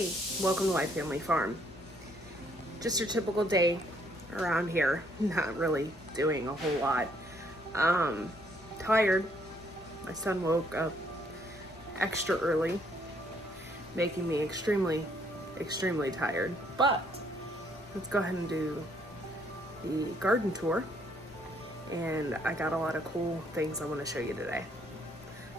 Hey, welcome to Life Family Farm. Just your typical day around here. Not really doing a whole lot. Tired. My son woke up extra early, making me extremely tired. But let's go ahead and do the garden tour. And I got a lot of cool things I want to show you today.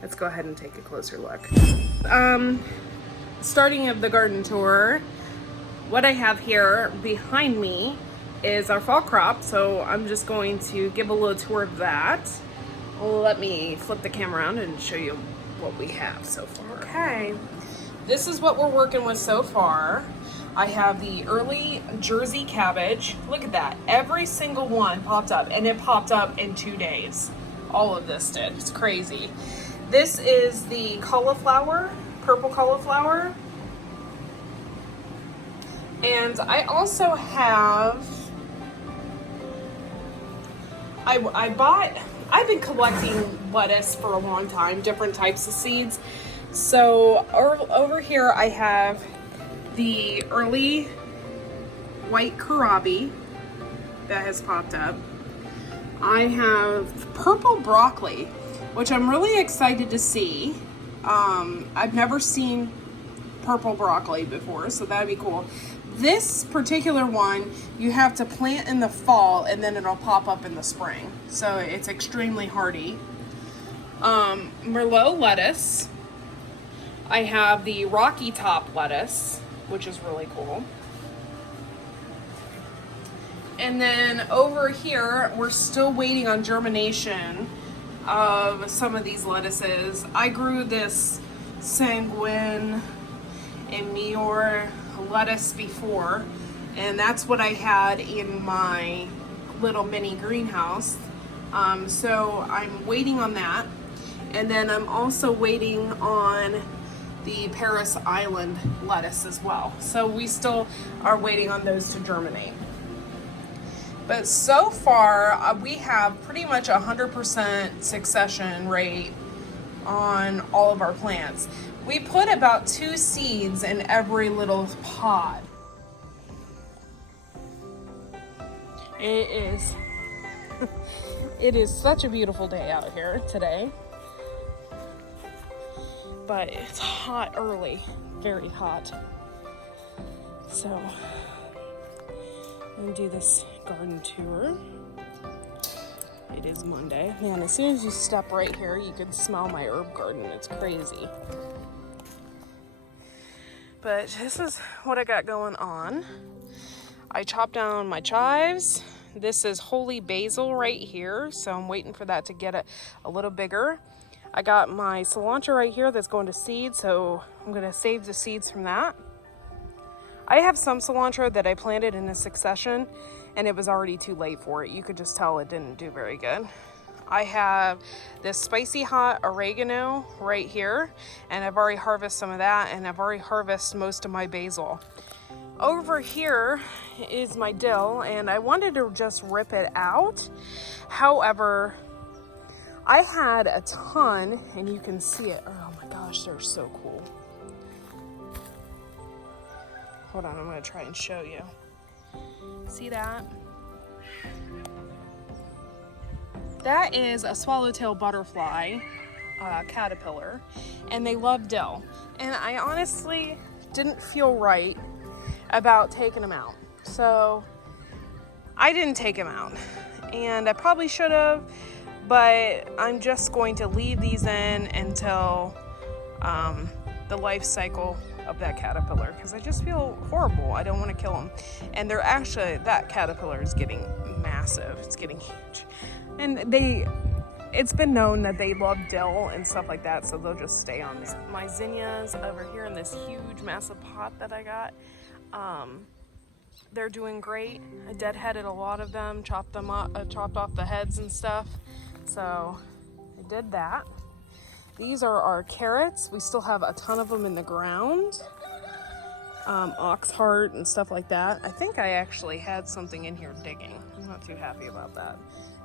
Let's go ahead and take a closer look. Starting of the garden tour, what I have here behind me is our fall crop, so I'm just going to give a little tour of that. Let me flip the camera around and show you what we have so far. Okay, this is what we're working with so far. I have the early Jersey cabbage. Look at that, every single one popped up, and it popped up in 2 days. All of this did, it's crazy. This is the cauliflower, purple cauliflower. And I also have, I've been collecting lettuce for a long time, different types of seeds. So over here I have the early white kohlrabi that has popped up. I have purple broccoli, which I'm really excited to see. I've never seen purple broccoli before, so that'd be cool. This particular one, you have to plant in the fall and then it'll pop up in the spring. So it's extremely hardy. Merlot lettuce. I have the Rocky Top lettuce, which is really cool. And then over here, we're still waiting on germination of some of these lettuces. I grew this Sanguine and Meteor lettuce before, and that's what I had in my little mini greenhouse. So I'm waiting on that, and then I'm also waiting on the Paris Island lettuce as well. So we still are waiting on those to germinate. But so far, we have pretty much 100% succession rate on all of our plants. We put about 2 seeds in every little pod. It is such a beautiful day out here today. But it's hot early, very hot. So I'm gonna do this garden tour. It is Monday. Man, as soon as you step right here, you can smell my herb garden. It's crazy. But this is what I got going on. I chopped down my chives. This is holy basil right here, so I'm waiting for that to get a little bigger. I got my cilantro right here that's going to seed, so I'm gonna save the seeds from that. I have some cilantro that I planted in a succession, and it was already too late for it. You could just tell it didn't do very good. I have this spicy hot oregano right here, and I've already harvested some of that, and I've already harvested most of my basil. Over here is my dill, and I wanted to just rip it out. However, I had a ton, and you can see it. Oh my gosh, they're so cool. Hold on, I'm gonna try and show you. See that? That is a swallowtail butterfly caterpillar, and they love dill. And I honestly didn't feel right about taking them out. So I didn't take them out, and I probably should have, but I'm just going to leave these in until the life cycle of that caterpillar, because I just feel horrible. I don't want to kill them. And they're actually, that caterpillar is getting massive. It's getting huge. And it's been known that they love dill and stuff like that, so they'll just stay on there. My zinnias over here in this huge massive pot that I got, they're doing great. I deadheaded a lot of them, chopped them up, chopped off the heads and stuff. So I did that. These are our carrots. We still have a ton of them in the ground. Ox heart and stuff like that. I think I actually had something in here digging. I'm not too happy about that.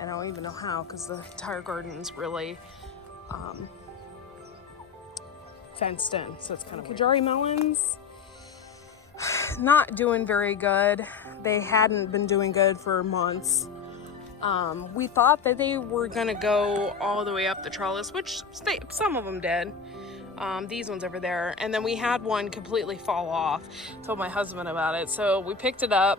And I don't even know how, because the entire garden is really fenced in. So it's kind of Kajari melons. not doing very good. They hadn't been doing good for months. We thought that they were gonna go all the way up the trellis, which some of them did. These ones over there. And then we had one completely fall off. Told my husband about it. So we picked it up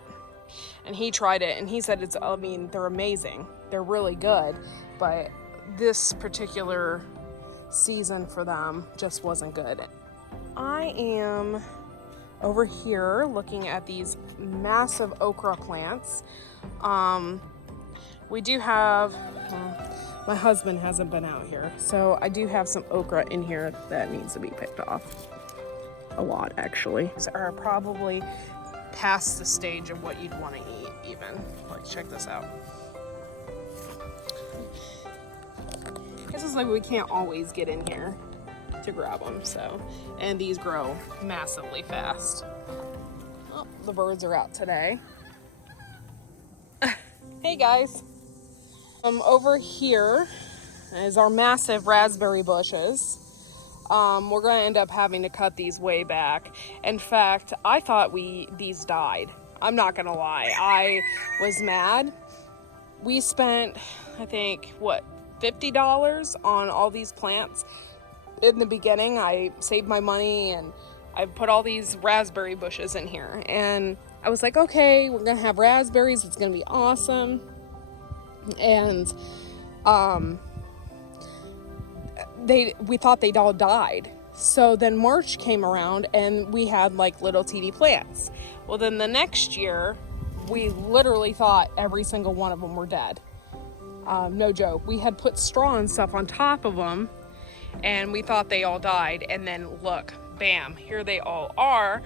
and he tried it and he said I mean, they're amazing. They're really good. But this particular season for them just wasn't good. I am over here looking at these massive okra plants. We do have, my husband hasn't been out here, so I do have some okra in here that needs to be picked off. A lot, actually. These are probably past the stage of what you'd want to eat, even. Like, check this out. This is like we can't always get in here to grab them, so. And these grow massively fast. Oh, the birds are out today. Hey guys. Over here is our massive raspberry bushes. We're gonna end up having to cut these way back. In fact, I thought these died. I'm not gonna lie, I was mad. We spent, I think, what, $50 on all these plants. In the beginning, I saved my money and I put all these raspberry bushes in here. And I was like, okay, we're gonna have raspberries, it's gonna be awesome. And we thought they'd all died. So then March came around and we had like little teeny plants. Well, then the next year we literally thought every single one of them were dead. No joke. We had put straw and stuff on top of them and we thought they all died. And then look, bam, here they all are,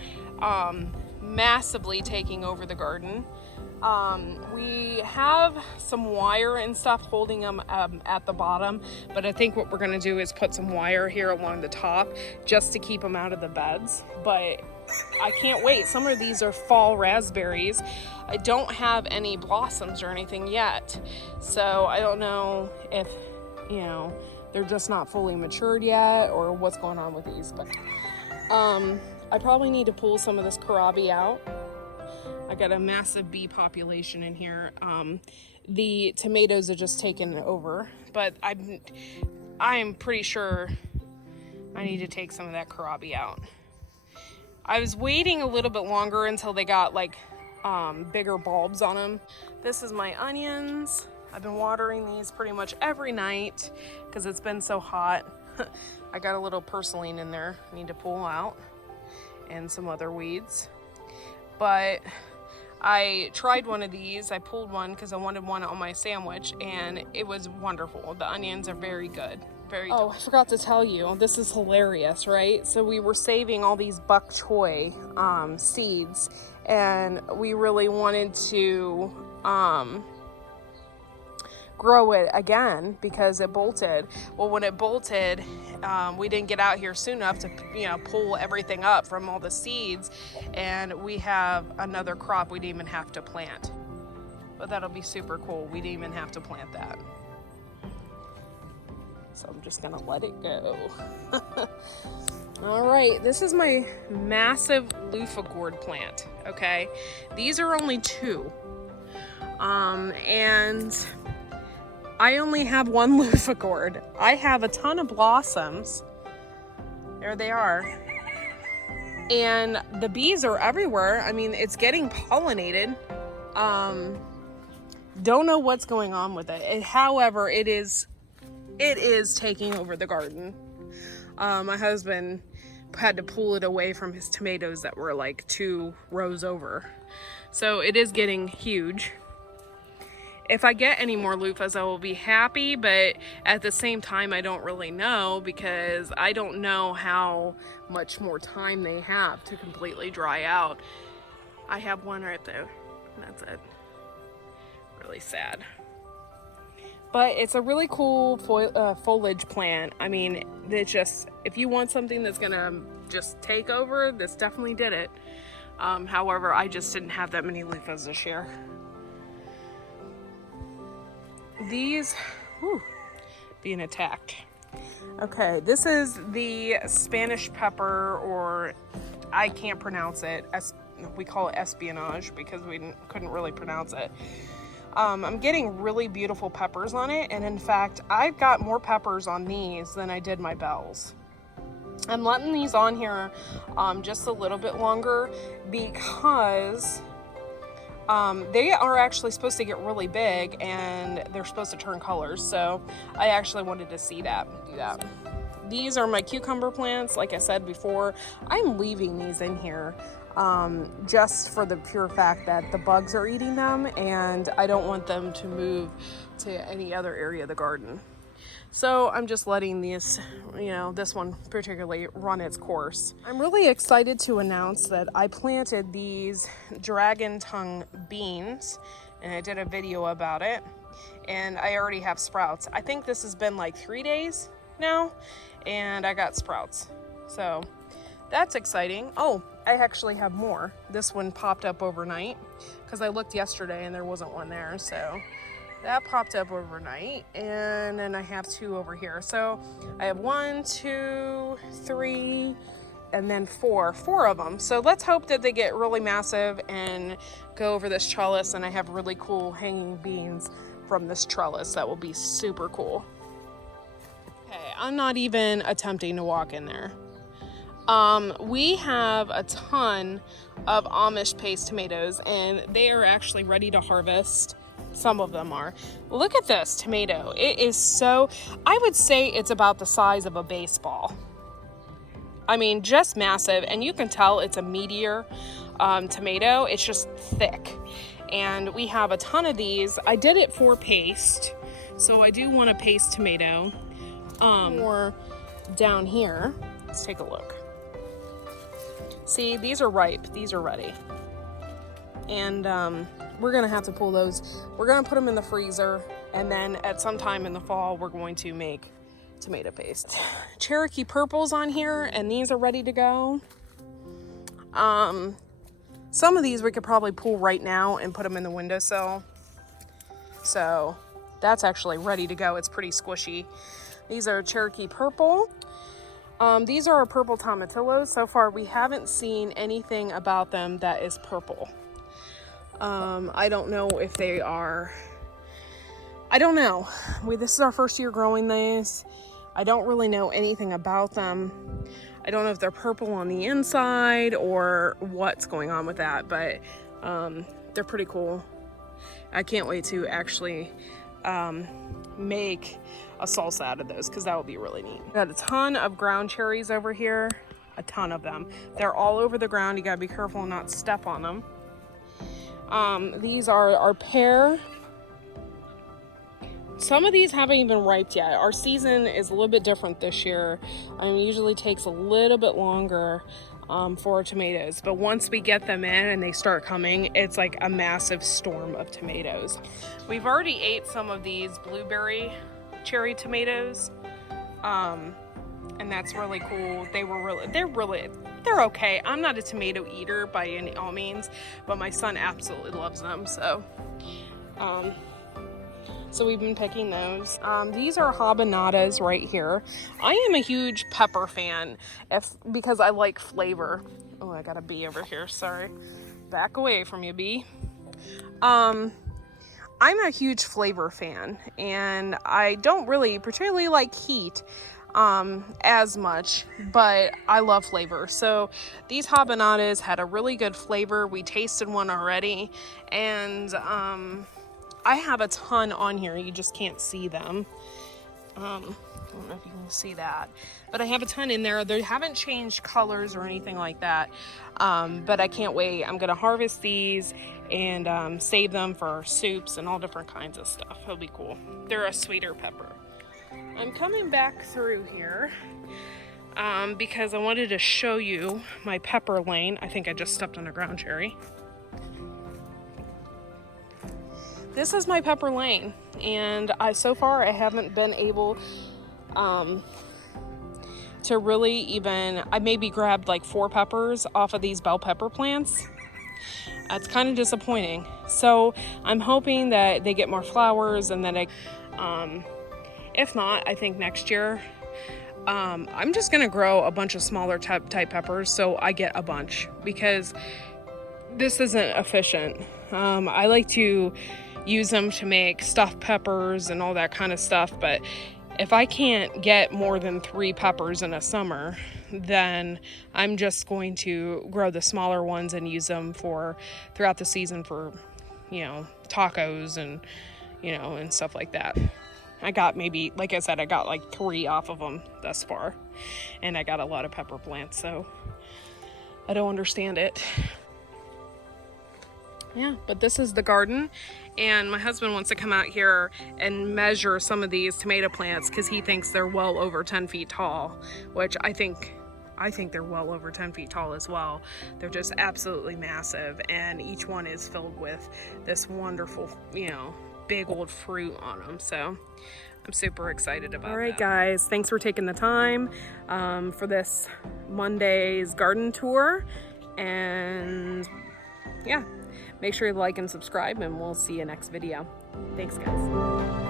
massively taking over the garden. We have some wire and stuff holding them at the bottom, but I think what we're gonna do is put some wire here along the top just to keep them out of the beds. But I can't wait. Some of these are fall raspberries. I don't have any blossoms or anything yet, so I don't know if, you know, they're just not fully matured yet or what's going on with these. But I probably need to pull some of this kohlrabi out. I got a massive bee population in here. The tomatoes are just taken over, but I'm pretty sure I need to take some of that kohlrabi out. I was waiting a little bit longer until they got like bigger bulbs on them. This is my onions. I've been watering these pretty much every night because it's been so hot. I got a little purslane in there I need to pull out and some other weeds. But I tried one of these. I pulled one because I wanted one on my sandwich and it was wonderful. The onions are very good. Very good. Oh, I forgot to tell you, this is hilarious, right? So we were saving all these bok choy seeds and we really wanted to grow it again because it bolted. Well, when it bolted, we didn't get out here soon enough to, you know, pull everything up from all the seeds, and we have another crop we didn't even have to plant. But that'll be super cool. We didn't even have to plant that. So I'm just gonna let it go. All right, this is my massive loofah gourd plant, okay? These are only 2. And I only have 1 loofah gourd. I have a ton of blossoms. There they are. And the bees are everywhere. I mean, it's getting pollinated. Don't know what's going on with it. However, it is taking over the garden. My husband had to pull it away from his tomatoes that were like 2 rows over. So it is getting huge. If I get any more loofahs, I will be happy, but at the same time, I don't really know because I don't know how much more time they have to completely dry out. I have one right there, and that's it. Really sad. But it's a really cool foliage plant. I mean, it's just, if you want something that's gonna just take over, this definitely did it. However, I just didn't have that many loofahs this year. These, being attacked. Okay, this is the Spanish pepper, or I can't pronounce it, we call it espionage because we couldn't really pronounce it. I'm getting really beautiful peppers on it, and in fact, I've got more peppers on these than I did my bells. I'm letting these on here just a little bit longer because they are actually supposed to get really big and they're supposed to turn colors. So I actually wanted to see that, do that. These are my cucumber plants. Like I said before, I'm leaving these in here just for the pure fact that the bugs are eating them and I don't want them to move to any other area of the garden. So I'm just letting these, this one particularly run its course. I'm really excited to announce that I planted these dragon tongue beans and I did a video about it and I already have sprouts. I think this has been like 3 days now and I got sprouts. So that's exciting. Oh, I actually have more. This one popped up overnight because I looked yesterday and there wasn't one there. So that popped up overnight, and then I have 2 over here. So I have 1, 2, 3, and then 4 of them. So let's hope that they get really massive and go over this trellis, and I have really cool hanging beans from this trellis. That will be super cool. Okay, I'm not even attempting to walk in there. We have a ton of Amish paste tomatoes, and they are actually ready to harvest. Some of them are. Look at this tomato. It is so, I would say it's about the size of a baseball. I mean, just massive. And you can tell it's a meatier tomato. It's just thick. And we have a ton of these. I did it for paste. So I do want a paste tomato. Or down here, let's take a look. See, these are ripe. These are ready. And we're gonna have to pull those. We're gonna put them in the freezer, and then at some time in the fall we're going to make tomato paste. Cherokee purples on here, and these are ready to go. Some of these we could probably pull right now and put them in the windowsill. So that's actually ready to go. It's pretty squishy. These are Cherokee purple. These are our purple tomatillos. So far we haven't seen anything about them that is purple. I don't know if they are, I don't know. This is our first year growing these. I don't really know anything about them. I don't know if they're purple on the inside or what's going on with that, but they're pretty cool. I can't wait to actually make a salsa out of those because that would be really neat. Got a ton of ground cherries over here, a ton of them. They're all over the ground. You gotta be careful and not step on them. These are our pear. Some of these haven't even riped yet. Our season is a little bit different this year. Usually takes a little bit longer for our tomatoes, but once we get them in and they start coming, it's like a massive storm of tomatoes. We've already ate some of these blueberry cherry tomatoes, and that's really cool. They're okay. I'm not a tomato eater by any all means, but my son absolutely loves them. So we've been picking those. These are habanadas right here. I am a huge pepper fan because I like flavor. Oh, I got a bee over here. Sorry. Back away from you, bee. I'm a huge flavor fan, and I don't really particularly like heat as much, but I love flavor. So these habanadas had a really good flavor. We tasted one already, and I have a ton on here. You just can't see them. I don't know if you can see that, but I have a ton in there. They haven't changed colors or anything like that, but I can't wait. I'm gonna harvest these and save them for soups and all different kinds of stuff. It'll be cool. They're a sweeter pepper. I'm coming back through here because I wanted to show you my pepper lane. I think I just stepped on a ground cherry. This is my pepper lane, and so far I haven't been able to really even, I maybe grabbed like 4 peppers off of these bell pepper plants. That's kind of disappointing. So I'm hoping that they get more flowers, and that if not, I think next year I'm just gonna grow a bunch of smaller type peppers so I get a bunch, because this isn't efficient. I like to use them to make stuffed peppers and all that kind of stuff, but if I can't get more than 3 peppers in a summer, then I'm just going to grow the smaller ones and use them for throughout the season for, you know, tacos and, you know, and stuff like that. I got maybe, like I said, I got like 3 off of them thus far, and I got a lot of pepper plants, so I don't understand it. Yeah, but this is the garden, and my husband wants to come out here and measure some of these tomato plants because he thinks they're well over 10 feet tall, which I think they're well over 10 feet tall as well. They're just absolutely massive, and each one is filled with this wonderful, you know, big old fruit on them. So I'm super excited about it. All right, guys, thanks for taking the time for this Monday's garden tour, and yeah. Make sure you like and subscribe, and we'll see you next video. Thanks, guys.